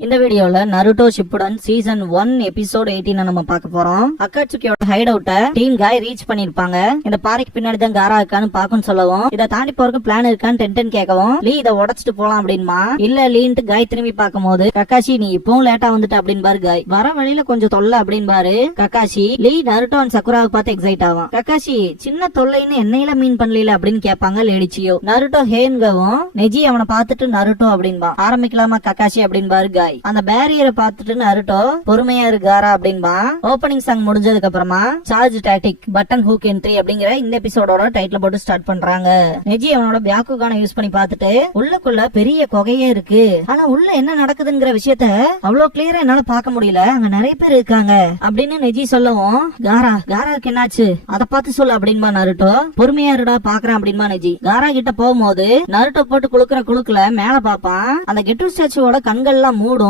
இந்த வீடியோல Naruto Shippuden season 1 episode 18 நம்ம பார்க்க போறோம். அக்காட்சுகியோட ஹைட் அவுட்ட டீம் காய் ரீச் பண்ணிருப்பாங்க. இந்த பாறைக்கு பின்னாடி தான் காரா இருக்கான்னு பாக்குன்னு சொல்லவும், இதை தாண்டி போறதுக்கு பிளான் இருக்கான்னு டென்டன் கேட்கவும், லீ இதை உடைச்சிட்டு போலாம் அப்படின்மா. இல்ல லீன்ட்டு காய் திரும்பி பார்க்கும் போது, கக்காஷி நீ இப்பவும் லேட்டா வந்துட்ட அப்படின்னு பாரு. காய் வர வழியில கொஞ்சம் தொல்லை அப்படின்னு பாரு கக்காஷி. லீ நருட்டோ அண்ட் சக்குராவை பார்த்து எக்ஸைட் ஆகும். கக்காஷி சின்ன தொல்லைன்னு என்னையில மீன் பண்ணல அப்படின்னு கேட்பாங்க லேடிச்சியோ. நருட்டோ ஹேன்கவும் நெஜி அவனை பார்த்துட்டு நருட்டோ அப்படின்பா. ஆரம்பிக்கலாமா கக்காஷி அப்படின்னு பாரு. காய் அந்த பேரியரை பார்த்துட்டு நருட்டோ பொறுமையா இருக்காரா அப்படின்பா. ஓபனிங் சாங் முடிஞ்சதுக்கு அப்புறமா charge tactic button hook entry அப்படிங்கிற இந்த எபிசோடோட டைட்டில் போட்டு ஸ்டார்ட் பண்றாங்க. நெஜி அவனோட பியாக்குகான யூஸ் பண்ணி பார்த்துட்டு உள்ளுக்குள்ள பெரிய கொகையே இருக்கு, ஆனா உள்ள என்ன நடக்குதுங்கிற விஷயத்த அவ்வளவு கிளியரா என்னால பார்க்க முடியல, அங்க நிறைய பேர் இருக்காங்க அப்படின்னு நெஜி சொல்லவும், காராவுக்கு என்னாச்சு அதை பார்த்து சொல்லு அப்படின்பா நருட்டோ. பொறுமையா இருடா பாக்குறேன் அப்படின்பா நெஜி. காரா கிட்ட போகும்போது நருட்டோ போட்டு குளுக்குல மேல பாப்பான். அந்த கெட்டு ஸ்டாச்சுவோட கண்கள் எல்லாம் மூடும்.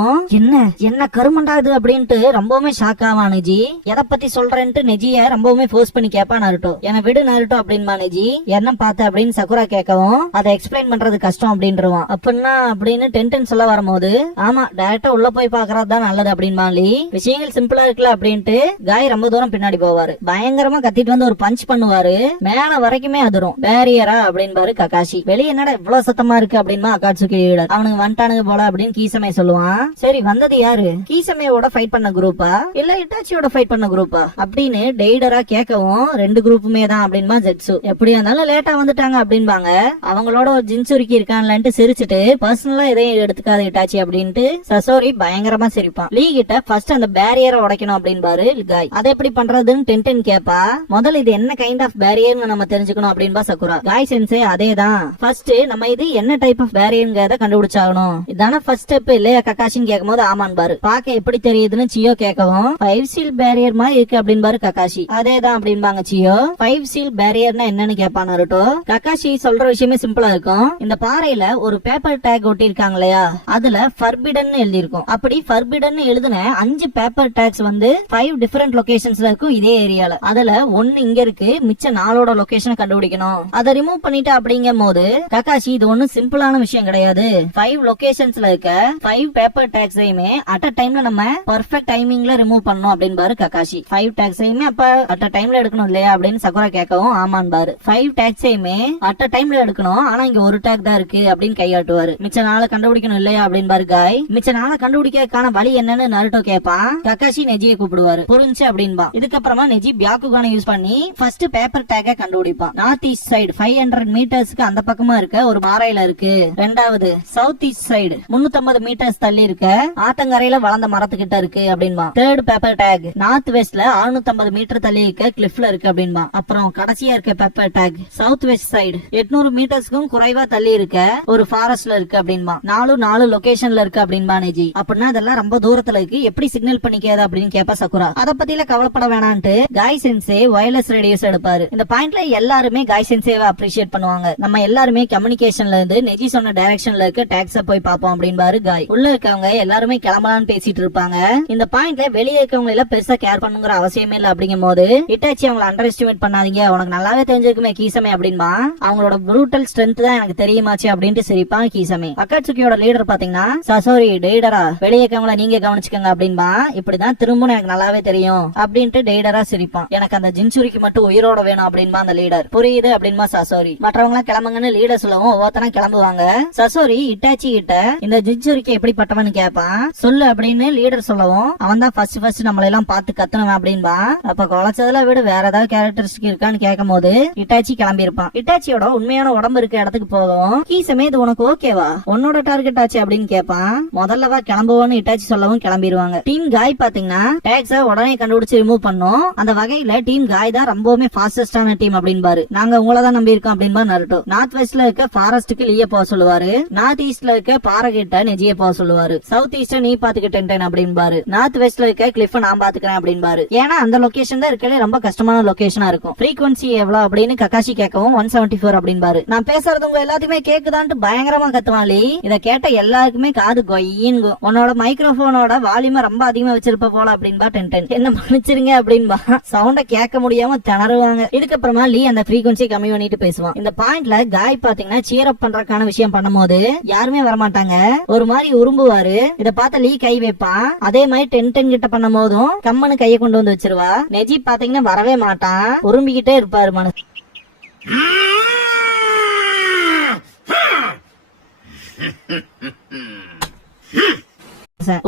என்ன கருமண்டாது அப்படின்ட்டு ரொம்பவுமே ஷாக் ஆவா நெஜி. எதை பத்தி சொல்றேன்ட்டு நெஜிய ரொம்பவுமே ஃபோர்ஸ் பண்ணி கேப்பா நருட்டோ. என்ன விடு நருட்டோ அப்படின்பா நெஜி. என்ன பார்த்த அப்படின்னு சக்குரா கேட்கவும், அதை எக்ஸ்பிளைன் பண்றது கஷ்டம் அப்படின்றான். அப்படின்னா அப்படின்னு டென்டன் சொல்ல வரும்போது, ஆமா டைரக்டா உள்ள போய் பாக்குறதுதான் நல்லது அப்படின்பா லீ. விஷயங்கள் சிம்பிளா இருக்குல்ல அப்படின்ட்டு காய் ரொம்ப தூரம் பின்னாடி போவாரு. பயங்கரமா கத்திட்டு வந்து ஒரு பஞ்ச் பண்ணுவாரு. மேல வரைக்குமே அதிரும். பேரியரா அப்படின்பாரு கக்காஷி. வெளியே என்னடா இவ்வளவு சத்தமா இருக்கு அப்படின்பா அக்காட்சுகி லீடர். அவனுக்கு வந்துட்டானுங்க போல அப்படின்னு கீசமே சொல்லுவான். சரி வந்தது யாரு, கீசமேயோட ஃபைட் பண்ண குரூப்பா இல்ல இட்டாச்சியோட ஃபைட் பண்ண குரூப்பா அப்படின்னு டெய்டரா கேட்கவும், ரெண்டு குரூப்புமே தான் அப்படின்பா ஜெட்சு. எப்படியா இருந்தாலும் லேட்டா வந்துட்டாங்க அப்படின்பாங்க. அவங்களோட ஒரு ஜின்சுரிக்கி இருக்கான்லன்ட்டு சிரிச்சுட்டு பர்சனலா எதையும் எடுத்துக்காத இட்டாச்சி அப்படின்ட்டு சசோரி பயங்கரமா சிரிப்பான். லீ கிட்ட ஃபர்ஸ்ட் அந்த பேரியரை உடைக்கணும் அப்படின்பாரு காய். அதை எப்படி பண்றதுன்னு டென்டன் கேப்பா. முதல்ல இது என்ன கைண்ட் ஆஃப் பேரியர்னு நம்ம தெரிஞ்சுக்கணும் அப்படின்பா சக்குரா. காய் சென்சே அதேதான், ஃபர்ஸ்ட் நம்ம இது என்ன டைப் ஆஃப் பேரியர்ங்கிறத கண்டுபிடிச்சாகணும். இதான ஃபர்ஸ்ட் ஸ்டெப் இல்லையா கக்காஷின்னு கேட்கும் போது, ஆமான் பாரு. பாக்க எப்படி தெரியுதுன்னு சியோ கேட்கவும், 5 சீல் பேரியர் மாதிரி இருக்கு அப்படின்னு பாரு கக்காஷி. அதேதான் அப்படின்பாங்க சியோ. 5 சீல் பேரியர்னா என்னன்னு கேட்பான் நருட்டோ. கக்காஷி சொல்ற விஷயமே சிம்பிளா இருக்கும். இந்த பாறையில ஒரு பேப்பர் டேக் ஒட்டி இருக்காங்க இல்லையா, அதுல ஃபர்பிடன் எழுதி இருக்கும். அப்படி ஃபர்பிடன் எழுதுன 5 பேப்பர் டேக்ஸ் வந்து 5 டிஃபரெண்ட் லொகேஷன்ஸ்ல இருக்கும் இதே ஏரியால. அதுல 1 இங்க இருக்கு, மிச்ச 4ஓட லொகேஷன் கண்டுபிடிக்கணும். அதை ரிமூவ் பண்ணிட்டு அப்படிங்கும் போது கக்காஷி இது ஒன்னும் சிம்பிளான விஷயம் கிடையாது. 5 லொகேஷன்ஸ்ல இருக்க 5 பேப்பர் டேக்ஸையுமே அட் அ டைம்ல நம்ம பெர்ஃபெக்ட் டைமிங்ல ரிமூவ் பண்ணணும் அப்படின்னு பாரு கக்காஷி. 5 டேக்ஸையுமே அப்ப அட் அ டைம்ல எடுக்கணும் இல்லையா அப்படின்னு சக்குரா கேட்கவும், ஆமான் பாரு. 5 டேக்ஸையுமே அட் அ டைம்ல எடுக்கணும், ஆனா இங்க ஒரு டேக் தான் இருக்கு அப்படின்னு கையாட்டுவாரு. மிச்ச நாளை கண்டுபிடிக்கணும் இல்லையா அப்படின்னு பாரு காய். மிச்ச நாளை கண்டுபிடிக்கான வழி என்னன்னு நருட்டோ கேட்பான். கக்காஷி நெஜியை கூப்பிடுவாரு. புரிஞ்சு அப்படின்பா. இதுக்கப்புறமா நெஜி பியாக்குகான யூஸ் பண்ணி ஃபர்ஸ்ட் பேப்பர் டேக்க கண்டுபிடிப்பான். நார்த் ஈஸ்ட் சைடு 500 மீட்டர்ஸ்க்கு அந்த பக்கமா இருக்க ஒரு பாறையில இருக்கு. ரெண்டாவது சவுத் ஈஸ்ட் சைடு 350 மீட்டர்ஸ் தள்ளி இருக்க ஆத்தங்கரையில வளர்ந்த மரத்துக்கிட்ட இருக்கு அப்படின்பா. தேர்ட் பேப்பர் டேக் நார்த் வெஸ்ட்ல 650 மீட்டர் தள்ளி இருக்க கிளிஃப்ல இருக்கு அப்படின்பா. அப்புறம் கடைசியா இருக்க paper tag south west side 800 மீட்டர்ஸ்க்கும் குறைவா தள்ளி இருக்க ஒரு ஃபாரஸ்ட்ல இருக்கு அப்படின்பா. 4 லொகேஷன்ல இருக்கு அப்படின்பா நெஜி. அப்படின்னா அதெல்லாம் ரொம்ப தூரத்துல இருக்கு, எப்படி சிக்னல் பண்ணிக்காது அப்படின்னு கேப்பா சக்குரா. அதை பத்தில கவலைப்பட வேணான்ட்டு காய் சென்சே வயர்லெஸ் ரேடியோஸ் எடுப்பாரு. இந்த பாயிண்ட்ல எல்லாருமே காய் சென்சேவை அப்ரிஷியேட் பண்ணுவாங்க. நம்ம எல்லாருமே கம்யூனிகேஷன்ல இருந்து நெஜி சொன்ன டைரக்ஷன்ல இருக்க டேக்ஸ போய் பாப்போம் அப்படின்பாரு காய். உள்ள இருக்கவங்க எல்லாருமே கிளம்பலான்னு பேசிட்டு இருப்பாங்க. இந்த பாயிண்ட்ல வெளியே இருக்கவங்க எல்லாம் பெருசா கேர் பண்ணுங்கிற அவசியமே இல்ல அப்படிங்கும் போது, இட்டாச்சி அவங்களை அண்டர் எஸ்டிமேட் பண்ணாதீங்க, உனக்கு நல்லாவே தெரிஞ்சிருக்குமே கீசமே அப்படின்பா. அவங்களோட ப்ரூட்டல் ஸ்ட்ரென்த் தான் எனக்கு தெரியுமாச்சு அப்படின்ட்டு சிரிப்பான் கீசமே. அக்காட்சுகியோட லீடர் பாத்தீங்கன்னா சசோரி டெய்டரா வெளியே இருக்கவங்கள நீங்க கவனிச்சுக்கங்க அப்படின்பா. இப்படிதான் திரும்ப எனக்கு நல்லாவே தெரியும் அப்படின்ட்டு டெய்டரா சிரிப்பான். எனக்கு அந்த ஜின்சுரிக்கு மட்டும் உயிரோட வேணும் அப்படின்பா அந்த லீடர். புரியுது அப்படின்பா சசோரி. மற்றவங்க எல்லாம் கிளம்புங்கன்னு லீடர் சொல்லவும் ஒவ்வொருத்தனா கிளம்புவாங்க. சசோரி இட்டாச்சி கிட்ட இந்த ஜின்சுரிக்கு எப்படிப்பட்டவன்னு கேட்பான். சொல்லு அப்படின்னு லீடர் சொல்லவும், அவன் தான் ஃபர்ஸ்ட் நம்மள எல்லாம் பார்த்து கத்துனவன் அப்படின்பா. அப்ப குலைச்சதுல விட வேற ஏதாவது கேரக்டரிஸ்டிக் இருக்கான்னு கேட்கும் போது இட்டாச்சி கிளம்பி இருப்பான். இட்டாச்சியோட உண்மையான உடம்பு இருக்க இடத்துக்கு போகவும், கீசமே இது உனக்கு ஓகேவா, உன்னோட டார்கெட் ஆச்சு அப்படின்னு கேட்பான். முதல்லவா கிளம்புவோன்னு இட்டாச்சி சொல்லவும் கிளம்பிடுவாங்க. டீம் காய் பாத்தீங்கன்னா டேக்ஸ உடனே கண்டுபிடிச்சு ரிமூவ் பண்ணும். அந்த வகையில டீம் காய் தான் ரொம்பவுமே ஃபாஸ்டஸ்டான டீம் அப்படின்பாரு. நாங்க உங்களதான் நம்பி இருக்கோம் அப்படின்பா நருட்டோ. நார்த் வெஸ்ட்ல இருக்க ஃபாரஸ்டுக்கு லீய போக சொல்லுவாரு. நார்த் ஈஸ்ட்ல இருக்க பாறை கிட்ட நெஜிய போக சொல்லுவாரு. அப்படின்பாரு. சவுத் ஈஸ்ட் நீ பாத்துக்கிட்டேன் அப்படின்பாரு. நார்த் வெஸ்ட்ல இருக்க கிளிஃப் நான் பாத்துக்கிறேன் அப்படின்பாரு. ஏன்னா அந்த லொகேஷன் தான் இருக்கலே ரொம்ப கஷ்டமான லொகேஷனா இருக்கும். ஃப்ரீக்வன்சி எவ்வளவு அப்படின்னு ககாஷி கேட்கவும் 174 அப்படின்பாரு. நான் பேசுறது உங்க எல்லாத்துக்குமே கேக்குதான்ட்டு பயங்கரமா கத்துவாளி. இத கேட்ட எல்லாருக்குமே காது கொய்யின்னு. உன்னோட மைக்ரோபோனோட வால்யூம் ரொம்ப அதிகமா வச்சிருப்ப போல அப்படின்பா டென்டன். என்ன மன்னிச்சிருங்க அப்படின்பா. சவுண்ட கேட்க முடியாம திணறுவாங்க. இதுக்கப்புறமா லீ அந்த ஃப்ரீக்வன்சி கம்மி பண்ணிட்டு பேசுவான். இந்த பாயிண்ட்ல காய் பாத்தீங்கன்னா சீர் அப் பண்றதுக்கான விஷயம் பண்ணும்போது யாருமே வரமாட்டாங்க. ஒரு மாதிரி உரும்புவாரு. இத பார்த்த லீ கை வைப்பான். அதே மாதிரி டென்டன் கிட்ட பண்ணும் போதும் கம்மனு கைய கொண்டு வந்து வச்சிருவா. நெஜி பாத்தீங்கன்னா வரவே மாட்டான். உரும்பிக்கிட்டே இருப்பாரு மனசு.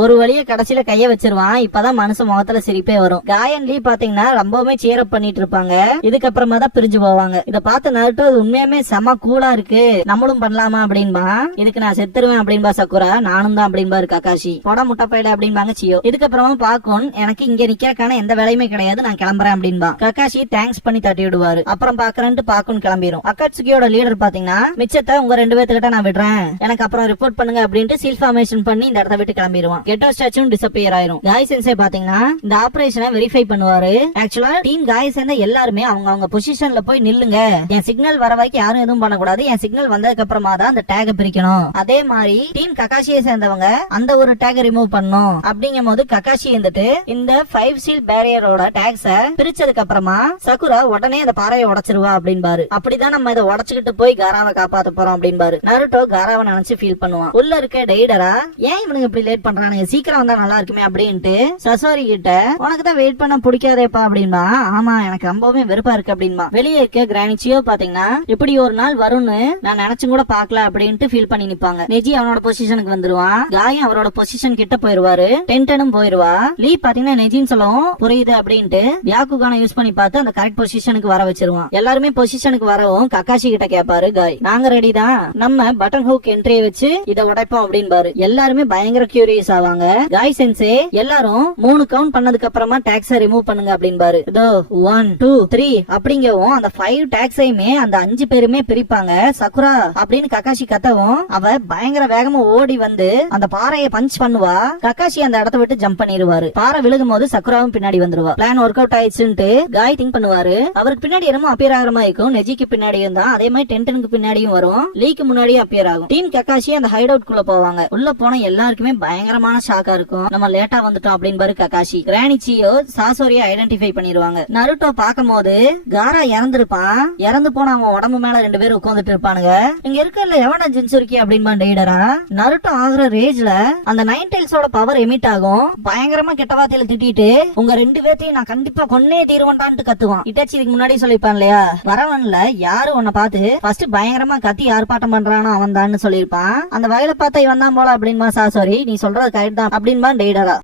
ஒரு வழிய கடைசியில கைய வச்சிருவான். இப்பதான் மனுஷன் முகத்துல சிரிப்பே வரும். காயன் லீ பாத்தீங்கன்னா ரொம்பவுமே சேர் அப் பண்ணிட்டு இருப்பாங்க. இதுக்கப்புறமா தான் பிரிஞ்சு போவாங்க. இத பார்த்து நருட்டோ உண்மையுமே செம கூலா இருக்கு, நம்மளும் பண்ணலாமா அப்படின்பா. இதுக்கு நான் செத்துருவேன் அப்படின்பா சக்குரா. நானும் தான் அப்படின்பாரு ககாஷி. போட முட்டை பையில அப்படின்பாங்க சியோ. இதுக்கப்புறமா பாக்கோன் எனக்கு இங்க நிக்கிறக்கான எந்த வேலையுமே கிடையாது, நான் கிளம்புறேன் அப்படின்பா. ககாஷி தேங்க்ஸ் பண்ணி தட்டி விடுவாரு. அப்புறம் பாக்குறேன்ட்டு பாக்கோன் கிளம்பிரும். அக்காட்சுகியோட லீடர் பாத்தீங்கன்னா மிச்சத்தை உங்க 2 பேத்துக்கிட்ட நான் விடுறேன், எனக்கு அப்புறம் ரிப்போர்ட் பண்ணுங்க அப்படின்ட்டு சீல் ஃபார்மேஷன் பண்ணி இந்த இடத்த விட்டு கிளம்பிரும். கெட்டோ ஸ்டாச்சும் டிஸப்பியர் ஆயிரும். காய் சென்சே பாத்தீங்கன்னா இந்த ஆபரேஷனை வெரிஃபை பண்ணுவாரு. ஆக்சுவலா டீம் காய் சேர்ந்த எல்லாருமே அவங்க பொசிஷன்ல போய் நில்லுங்க, என் சிக்னல் வர வரைக்கும் யாரும் எதுவும் பண்ணக்கூடாது, என் சிக்னல் வந்ததுக்கு அப்புறமா தான் அந்த டேக பிரிக்கணும். அதே மாதிரி டீம் ககாஷியை சேர்ந்தவங்க அந்த ஒரு டேக ரிமூவ் பண்ணும். அப்படிங்கும் போது ககாஷி இருந்துட்டு இந்த 5 சீல் பேரியரோட டேக்ஸ பிரிச்சதுக்கு அப்புறமா சகுரா உடனே அந்த பாறையை உடைச்சிருவா அப்படின்பாரு. அப்படிதான் நம்ம இதை உடச்சுக்கிட்டு போய் காராவை காப்பாத்த போறோம் அப்படின்பாரு. நருட்டோ காராவை நினைச்சு ஃபீல் பண்ணுவான். உள்ள இருக்க டெய்டரா ஏன் இவனுக்கு இப்படி லேட் பண்றானுங்க, சீக்கிரம் வந்தா நல்லா இருக்குமே அப்படின்ட்டு சசோரி கிட்ட உனக்கு தான் வெயிட் பண்ண பிடிக்காதேப்பா அப்படின்பா. ஆமா எனக்கு ரொம்பவே வெறுப்பா இருக்கு அப்படின்பா. வெளியே இருக்க கிரானிச்சியோ பாத்தீங்கன்னா இப்படி ஒரு நாள் வரும்னு நான் நினைச்சும் கூட பாக்கல அப்படின்ட்டு ஃபீல் பண்ணி நிப்பாங்க. நெஜி அவனோட பொசிஷனுக்கு வந்துருவான். காயம் அவரோட பொசிஷன் கிட்ட போயிருவாரு. டென்டனும் போயிருவா. லீ பாத்தீங்கன்னா நெஜின்னு சொல்லவும் புரியுது அப்படின்ட்டு வியாக்குகான யூஸ் பண்ணி பார்த்து அந்த கரெக்ட் பொசிஷனுக்கு வர வச்சிருவான். எல்லாருமே பொசிஷனுக்கு வரவும் ககாஷி கிட்ட கேட்பாரு காய், நாங்க ரெடி தான், நம்ம பட்டன் ஹூக் என்ட்ரியை வச்சு இதை உடைப்போம் அப்படின்பாரு. எல்லாருமே பயங்கர கியூரியஸ் ஆவாங்க. காய் சென்சே எல்லாரும் 3 கவுண்ட் பண்ணதுக்கு அப்புறமா டாக்ஸை ரிமூவ் பண்ணுங்க அப்படின்பாரு. இதோ 1 2 3 அப்படிங்கவும் அந்த 5 டாக்ஸையுமே அந்த 5 பேருமே பிரிப்பாங்க. சக்குரா அப்படின்னு ககாஷி கத்தவும் அவ பயங்கர வேகமா ஓடி வந்து அந்த பாறையை பஞ்ச் பண்ணுவா. ககாஷி அந்த இடத்த விட்டு ஜம்ப் பண்ணிடுவாரு. பாறை விழுகும் போது சக்குராவும் பின்னாடி வந்துருவா. பிளான் ஒர்க் அவுட் ஆயிடுச்சுன்ட்டு காய் திங்க் பண்ணுவாரு. அவருக்கு பின்னாடி என்னமோ அப்பியர் ஆகிற மாதிரி இருக்கும். நெஜிக்கு பின்னாடியும் தான், அதே மாதிரி டென்டனுக்கு பின்னாடியும் வரும். லீக்கு முன்னாடியும் அப்பியர் ஆகும். டீம் ககாஷி அந்த ஹைட் அவுட் குள்ள போவாங்க. உள்ள போன எல்லாருக்குமே பயங்கரமான ஷாக்கா இருக்கும். நம்ம லேட்டா வந்துட்டோம் அப்படின்பாரு ககாஷி. கிரானிச்சியோ சாசோரியை ஐடென்டிஃபை பண்ணிடுவாங்க. நருட்டோ பாக்கும்போது காரா இறந்துருப்பான். இறந்து போன அவன் உடம்பு மேல 2 பேரும் உட்கார்ந்துட்டு இருப்பானுங்க. இங்க இருக்கல எவன ஜின்சுருக்கி அப்படின்பா டெய்டரா. நருட்டோ ஆகுற ரேஜ்ல அந்த 9 டைல்ஸோட பவர் எமிட் ஆகும். பயங்கரமா கெட்ட வார்த்தையில திட்டிட்டு உங்க 2 பேர்த்தையும் நான் கண்டிப்பா கொன்னே தீருவேன்டான்ட்டு கத்துவான். இட்டாச்சி இதுக்கு முன்னாடி சொல்லிருப்பான் இல்லையா, வரவன்ல யாரு உன்னை பார்த்து ஃபர்ஸ்ட் பயங்கரமா கத்தி ஆர்ப்பாட்டம் பண்றானோ அவன் தான் சொல்லிருப்பான். அந்த வயலை பார்த்தா இவன் தான் போல அப்படின்பா சாசோரி. நீ சொல்றது கரெக்ட் தான் அப்படின்பா டெய்டரா.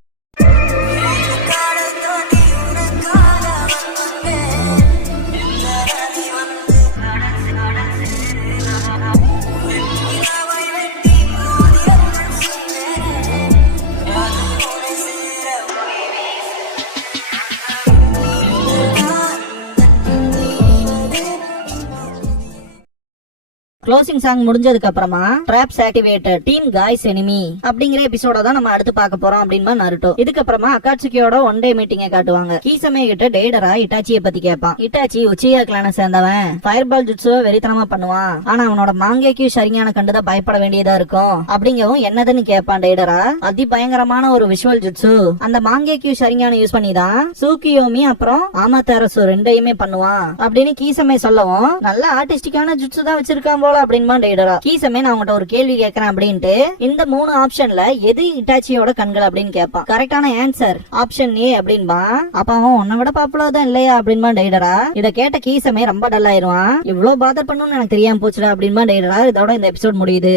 க்ளோசிங் சாங் முடிஞ்சதுக்கு அப்புறமா drops activated team guys enemy அப்படிங்கிற எபிசோட தான் நம்ம அடுத்து பார்க்க போறோம் அப்படின்பா நருட்டோ. இதுக்கப்புறமா அக்காட்சுகியோட 1 டே மீட்டிங்கை காட்டுவாங்க. கீசமே கிட்ட டெய்டரா இட்டாச்சியை பத்தி கேட்பான். இட்டாச்சி உச்சியா கிளான சேர்ந்தவன், ஃபயர்பால் ஜுட்ஸுவ வெறித்தனமா பண்ணுவான், ஆனா அவனோட மாங்கேக்கு சரியான கண்டுதான் பயப்பட வேண்டியதா இருக்கும் அப்படிங்கவும் என்னதுன்னு கேட்பான் டெய்டரா. அதி பயங்கரமான ஒரு விஷுவல் ஜுட்ஸு, அந்த மாங்கேக்கு சரியான யூஸ் பண்ணிதான் சூக்கியோமி அப்புறம் ஆமாத்தரசு 2யுமே பண்ணுவான் அப்படின்னு கீசமே சொல்லவும் நல்ல ஆர்டிஸ்டிக்கான ஜுட்ஸு தான் வச்சிருக்கான் போல அப்படின்பா டெய்டரா. கீசமே நான் உங்கள்கிட்ட ஒரு கேள்வி கேட்கறேன் அப்படின்ட்டு இந்த 3 ஆப்ஷன்ல எது இட்டாச்சியோட கண்கள் அப்படின்னு கேட்பான். கரெக்டான ஆன்சர் ஆப்ஷன் ஏ அப்படின்பா. அப்ப அவன் உன்னை விட பாப்புலர் தான் இல்லையா அப்படின்பா டெய்டரா. இத கேட்ட கீசமே ரொம்ப டல் ஆயிருவான். இவ்வளவு பாதர் பண்ணணும்னு எனக்கு தெரியாம போச்சுடா அப்படின்பா டெய்டரா. இதோட இந்த எபிசோட் முடியுது.